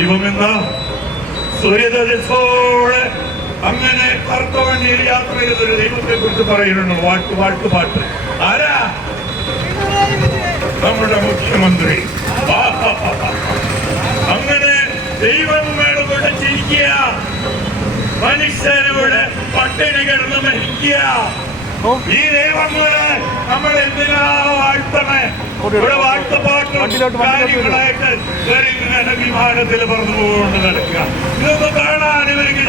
ദൈവമെന്ന സൂര്യതേജസ്സോടെ അങ്ങനെ കറുത്തവണ്ണിയിൽ യാത്ര ചെയ്തൊരു ദൈവത്തെ കുറിച്ച് പറയുന്നുണ്ട്. പാട്ട് ആരാ? നമ്മുടെ മുഖ്യമന്ത്രി. അങ്ങനെ ദൈവങ്ങളുടെ ചിരിക്കുക, മനുഷ്യരുടെ പട്ടിണി കിടന്ന് മരിക്കുക. ഈ ദൈവങ്ങളെ നമ്മൾ എന്തിനാ വാഴ്ത്തണേ? ഇവിടെ വാഴ്ത്തപ്പാട്ടും കാര്യങ്ങളായിട്ട് വിമാനത്തിൽ പറന്നു പോകൊണ്ട് നടക്കുക. ഇതൊന്നും കാണാൻ ഇവർക്ക്